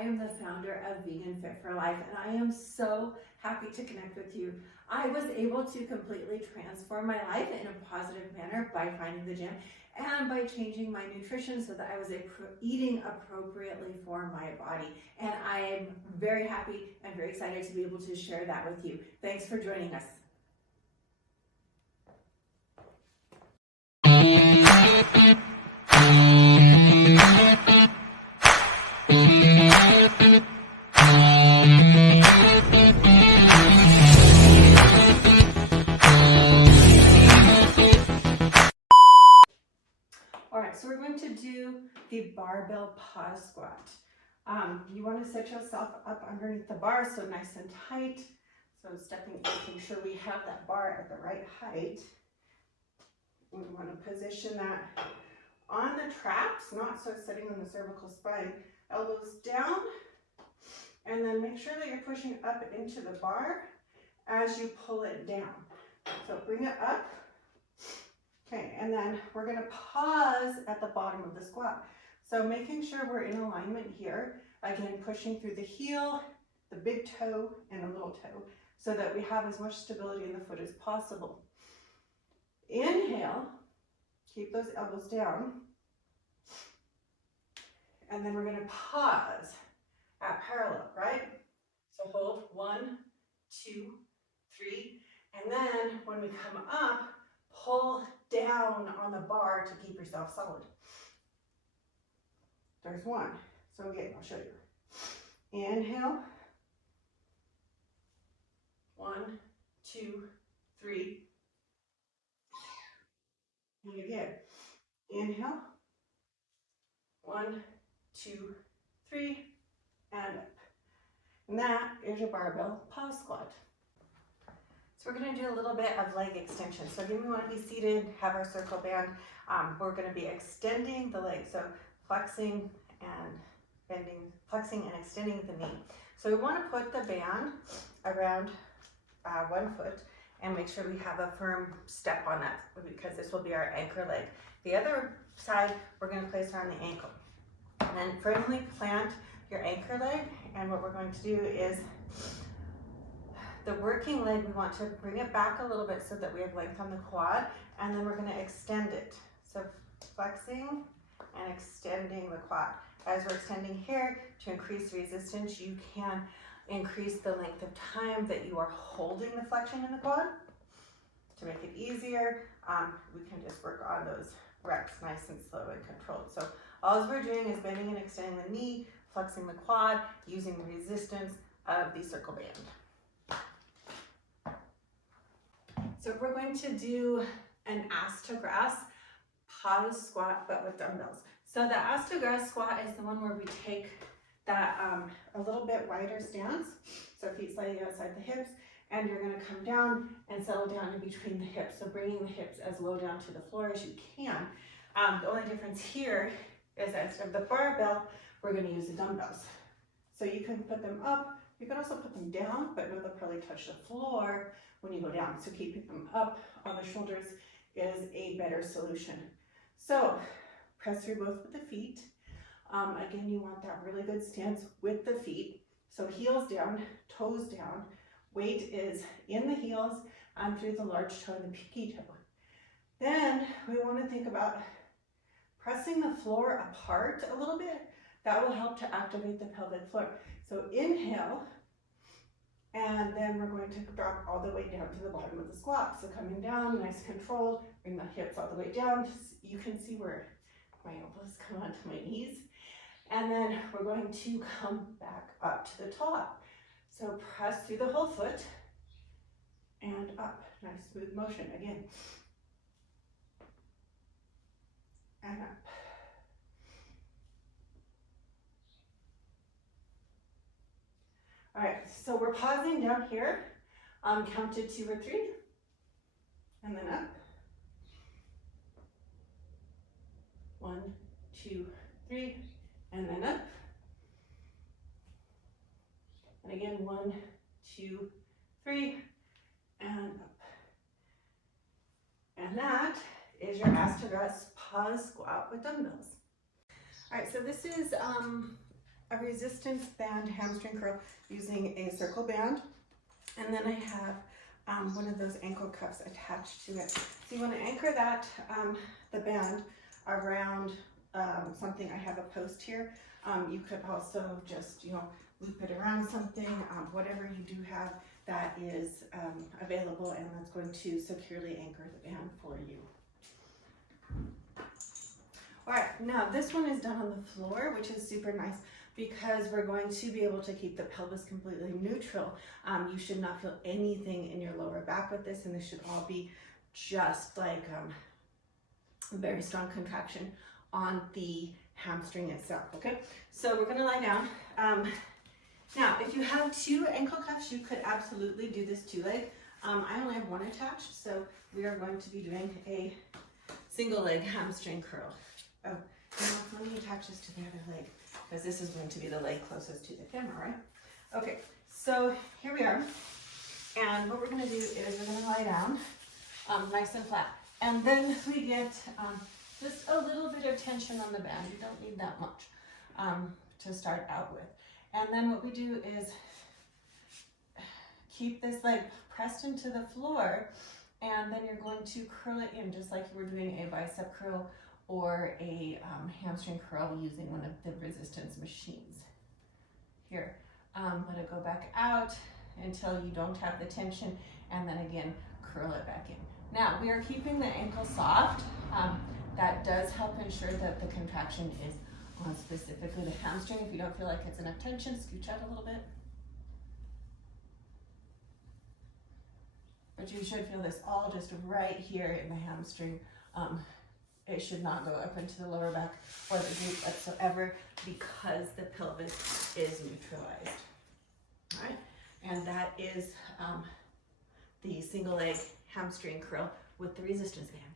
I am the founder of Vegan Fit for Life, and I am so happy to connect with you. I was able to completely transform my life in a positive manner by finding the gym and by changing my nutrition so that I was eating appropriately for my body. And I am very happy and very excited to be able to share that with you. Thanks for joining us. All right, so we're going to do the barbell pause squat. You want to set yourself up underneath the bar, so nice and tight. So making sure we have that bar at the right height. We want to position that on the traps, not so sitting on the cervical spine. Elbows down, and then make sure that you're pushing up into the bar as you pull it down. So bring it up. Okay, and then we're going to pause at the bottom of the squat. So making sure we're in alignment here. Again, pushing through the heel, the big toe, and the little toe, so that we have as much stability in the foot as possible. Inhale, keep those elbows down. And then we're going to pause at parallel, right? So hold 1, 2, 3. And then when we come up, pull down on the bar to keep yourself solid. There's one. So again, I'll show you. Inhale. 1, 2, 3. And again. Inhale. 1, 2, 3, and up. And that is your barbell pause squat. So we're going to do a little bit of leg extension. So again, we want to be seated, have our circle band. We're going to be extending the leg, so flexing and bending, flexing and extending the knee. So we want to put the band around 1 foot and make sure we have a firm step on that, because this will be our anchor leg. The other side, we're going to place around the ankle. And then firmly plant your anchor leg, and what we're going to do is the working leg, we want to bring it back a little bit so that we have length on the quad, and then we're going to extend it. So flexing and extending the quad. As we're extending here, to increase resistance, you can increase the length of time that you are holding the flexion in the quad. To make it easier, we can just work on those reps nice and slow and controlled. So all we're doing is bending and extending the knee, flexing the quad, using the resistance of the circle band. So we're going to do an ass to grass pause squat, but with dumbbells. So the ass to grass squat is the one where we take that a little bit wider stance. So feet slightly outside the hips, and you're going to come down and settle down in between the hips. So bringing the hips as low down to the floor as you can. The only difference here is that instead of the barbell, we're going to use the dumbbells. So you can put them up, you can also put them down, but know they'll probably touch the floor when you go down. So keeping them up on the shoulders is a better solution. So press through both with the feet. Again, you want that really good stance with the feet. So heels down, toes down. Weight is in the heels and through the large toe and the pinky toe. Then we want to think about pressing the floor apart a little bit. That will help to activate the pelvic floor. So inhale, and then we're going to drop all the way down to the bottom of the squat. So coming down, nice controlled, bring the hips all the way down. You can see where my elbows come onto my knees. And then we're going to come back up to the top. So press through the whole foot and up. Nice smooth motion again. And up. All right, so we're pausing down here. Count to 2 or 3, and then up. 1, 2, 3, and then up. And again, 1, 2, 3, and up. And that is your ass to grass pause squat with dumbbells. All right, so this is a resistance band hamstring curl using a circle band. And then I have one of those ankle cuffs attached to it. So you want to anchor that, the band around something. I have a post here. You could also just, loop it around something, whatever you do have that is available and that's going to securely anchor the band for you. All right, now this one is done on the floor, which is super nice because we're going to be able to keep the pelvis completely neutral. You should not feel anything in your lower back with this, and this should all be just like a very strong contraction on the hamstring itself, okay? So we're gonna lie down. Now, if you have 2 ankle cuffs, you could absolutely do this 2-leg. I only have 1 attached, so we are going to be doing a single leg hamstring curl. Oh, let me attach this to the other leg because this is going to be the leg closest to the camera, right? Okay, so here we are. And what we're gonna do is we're gonna lie down nice and flat. And then we get just a little bit of tension on the band. You don't need that much to start out with. And then what we do is keep this leg pressed into the floor, and then you're going to curl it in just like you were doing a bicep curl or a hamstring curl using one of the resistance machines. Here, let it go back out until you don't have the tension, and then again, curl it back in. Now, we are keeping the ankle soft. That does help ensure that the contraction is on specifically the hamstring. If you don't feel like it's enough tension, scooch out a little bit. But you should feel this all just right here in the hamstring. It should not go up into the lower back or the glute whatsoever because the pelvis is neutralized. All right, and that is the single leg hamstring curl with the resistance band.